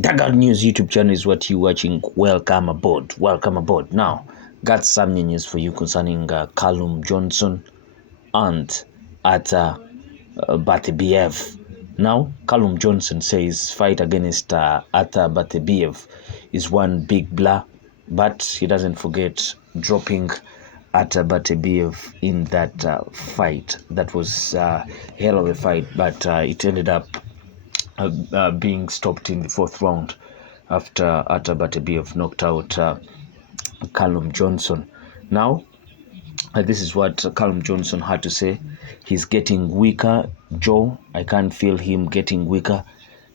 Daggard News YouTube channel is what you're watching. Welcome aboard. Welcome aboard. Now, got some news for you concerning Callum Johnson and Artur Beterbiev. Now, Callum Johnson says fight against Artur Beterbiev is one big blur, but he doesn't forget dropping Artur Beterbiev in that fight. That was a hell of a fight, but it ended up being stopped in the fourth round after Artur Beterbiev knocked out Callum Johnson. Now, this is what Callum Johnson had to say. He's getting weaker, Joe. I can't feel him getting weaker.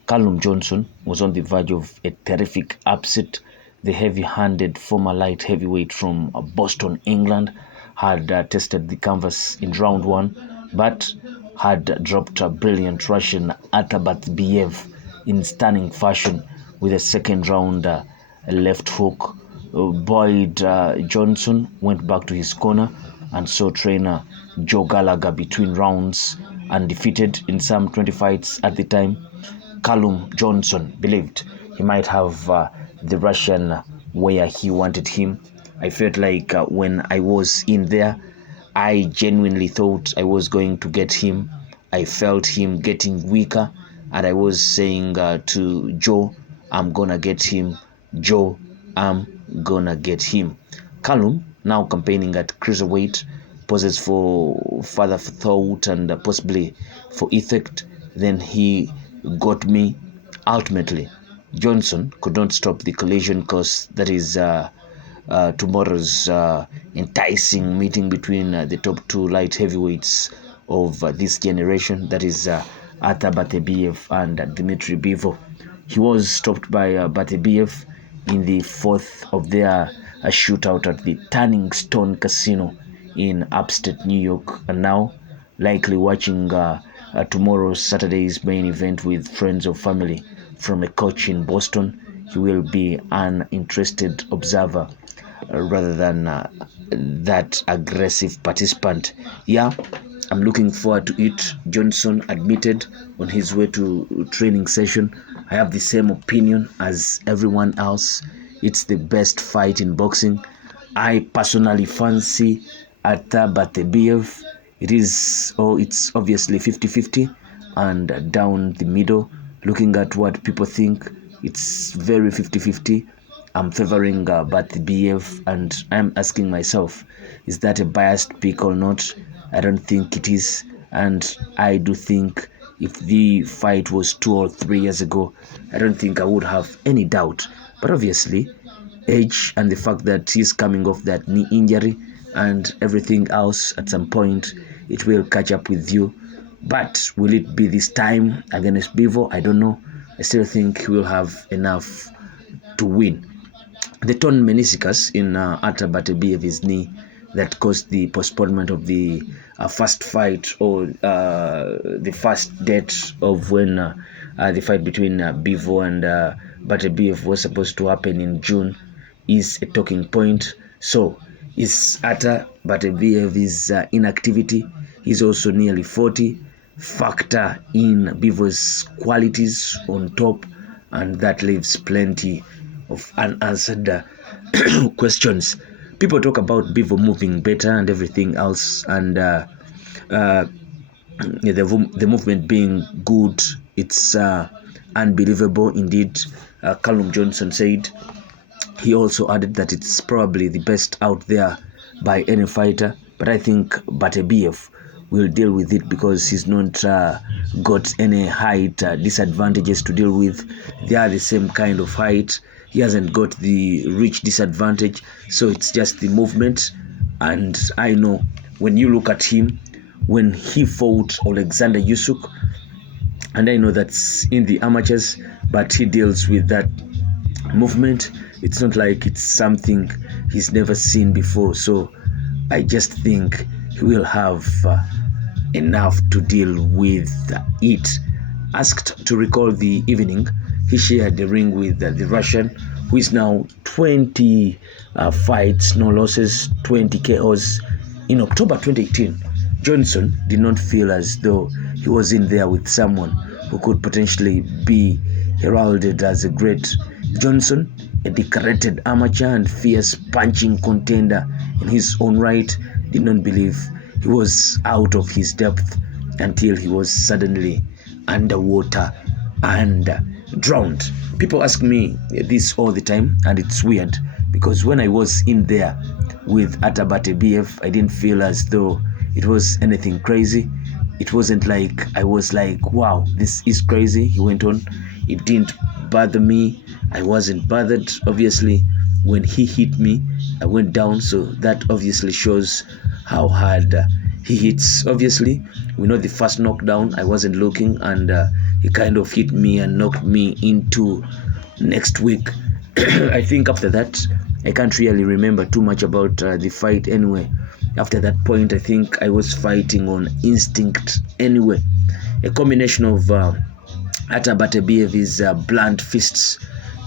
Callum Johnson was on the verge of a terrific upset. The heavy-handed former light heavyweight from Boston, England, had tested the canvas in round one, but had dropped a brilliant Russian Artur Beterbiev in stunning fashion with a second round left hook. Boyd Johnson went back to his corner and saw trainer Joe Gallagher between rounds, undefeated in some 20 fights at the time. Callum Johnson believed he might have the Russian where he wanted him. I felt like when I was in there, I genuinely thought I was going to get him. I felt him getting weaker, and I was saying to Joe, I'm gonna get him. Joe, I'm gonna get him. Callum, now campaigning at cruiserweight, poses for further thought and possibly for effect. Then he got me. Ultimately, Johnson could not stop the collision course that is tomorrow's enticing meeting between the top two light heavyweights of this generation, that is Artur Beterbiev and Dmitry Bivol. He was stopped by Beterbiev in the fourth of their shootout at the Turning Stone Casino in upstate New York, and now likely watching tomorrow's Saturday's main event with friends or family from a coach in Boston. He will be an interested observer rather than that aggressive participant. Yeah, I'm looking forward to it. Johnson admitted on his way to training session, I have the same opinion as everyone else. It's the best fight in boxing. I personally fancy Artur Beterbiev. It's obviously 50-50 and down the middle. Looking at what people think, it's very 50-50. I'm favoring Beterbiev, and I'm asking myself, is that a biased pick or not? I don't think it is, and I do think if the fight was 2 or 3 years ago, I don't think I would have any doubt. But obviously, age and the fact that he's coming off that knee injury and everything else, at some point, it will catch up with you. But will it be this time against Bivol? I don't know. I still think he will have enough to win. The torn meniscus in Artur Beterbiev's knee that caused the postponement of the first fight, or the first date of when the fight between Bivol and Beterbiev was supposed to happen in June, is a talking point. So is Artur Beterbiev's inactivity? He's also nearly 40. Factor in Bivol's qualities on top, and that leaves plenty of unanswered questions. People talk about Bivol moving better and everything else, and the movement being good. It's unbelievable indeed. Callum Johnson said. He also added that it's probably the best out there by any fighter, but I think Beterbiev will deal with it because he's not got any height disadvantages to deal with. They are the same kind of height. He hasn't got the reach disadvantage, so it's just the movement. And I know when you look at him, when he fought Alexander Usyk, and I know that's in the amateurs, but he deals with that movement. It's not like it's something he's never seen before, so I just think he will have enough to deal with it. Asked to recall the evening he shared the ring with the Russian, who is now 20 fights, no losses, 20 KOs. In October 2018, Johnson did not feel as though he was in there with someone who could potentially be heralded as a great. Johnson, a decorated amateur and fierce punching contender in his own right, did not believe he was out of his depth until he was suddenly underwater and drowned. People ask me this all the time, and it's weird because when I was in there with Artur Beterbiev, I didn't feel as though it was anything crazy. It wasn't like I was like, wow, this is crazy. He went on. It didn't bother me. I wasn't bothered. Obviously, when he hit me, I went down. So that obviously shows how hard he hits. Obviously, we know the first knockdown, I wasn't looking, and he kind of hit me and knocked me into next week. I think after that, I can't really remember too much about the fight anyway. After that point, I think I was fighting on instinct anyway. A combination of Artur Beterbiev's blunt fists,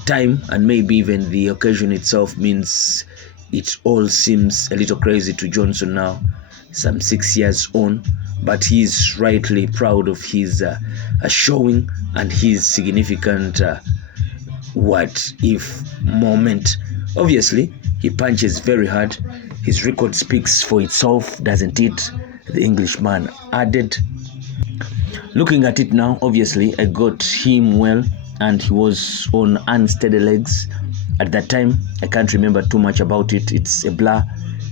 time, and maybe even the occasion itself means it all seems a little crazy to Johnson now, some 6 years on, but he's rightly proud of his showing and his significant what if moment. Obviously, he punches very hard. His record speaks for itself, doesn't it? The Englishman added. Looking at it now, obviously, I got him well, and he was on unsteady legs. At that time, I can't remember too much about it. It's a blur.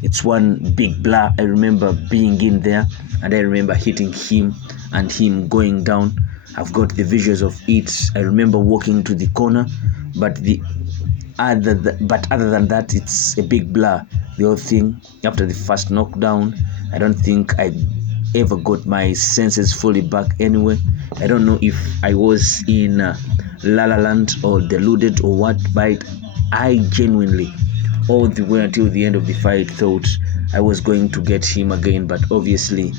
It's one big blur. I remember being in there, and I remember hitting him and him going down. I've got the visuals of it. I remember walking to the corner, but other than that, it's a big blur. The whole thing, after the first knockdown, I don't think I ever got my senses fully back anyway. I don't know if I was in La La Land or deluded or what, but I genuinely, all the way until the end of the fight, thought I was going to get him again, but obviously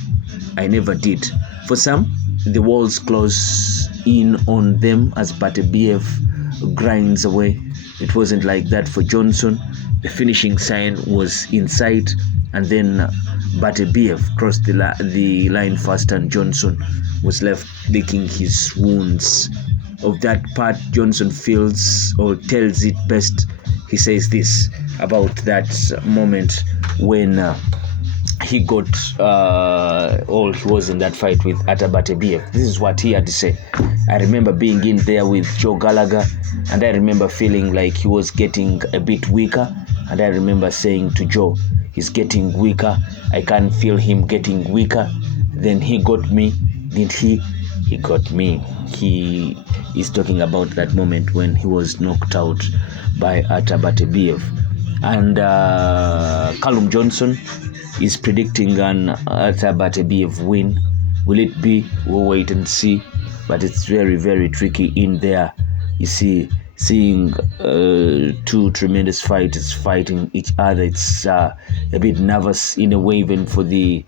I never did. For some, the walls close in on them as Beterbiev grinds away. It wasn't like that for Johnson. The finishing sign was in sight, and then Beterbiev crossed the line first, and Johnson was left licking his wounds. Of that part, Johnson feels or tells it best. He says this about that moment when he got he was in that fight with Artur Beterbiev. This is what he had to say. I remember being in there with Joe Gallagher, and I remember feeling like he was getting a bit weaker, and I remember saying to Joe, he's getting weaker. I can feel him getting weaker. Then he got me, didn't he? He got me. He is talking about that moment when he was knocked out by Artur Beterbiev. And Callum Johnson is predicting an Artur Beterbiev win. Will it be? We'll wait and see. But it's very, very tricky in there. You see, seeing two tremendous fighters fighting each other, it's a bit nervous in a way, even for the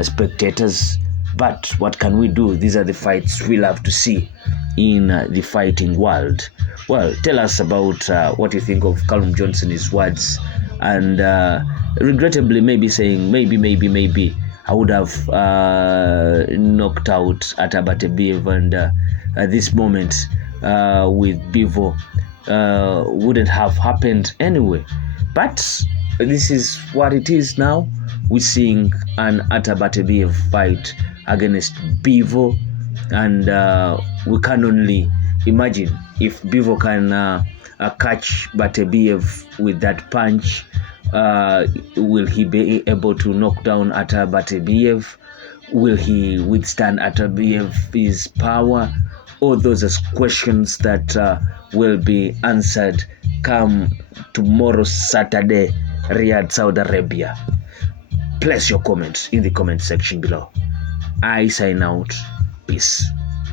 spectators. But what can we do? These are the fights we'll have to see in the fighting world. Well, tell us about what you think of Callum Johnson's words, and regrettably maybe saying maybe I would have knocked out Artur Beterbiev, and at this moment with Bivol wouldn't have happened anyway. But this is what it is now. We're seeing an Artur Beterbiev fight against Bivol, and we can only imagine if Bivol can catch Beterbiev with that punch. Will he be able to knock down Artur Beterbiev? Will he withstand Artur Beterbiev's power? All those are questions that will be answered come tomorrow, Saturday, Riyadh, Saudi Arabia. Place your comments in the comment section below. I sign out. Peace.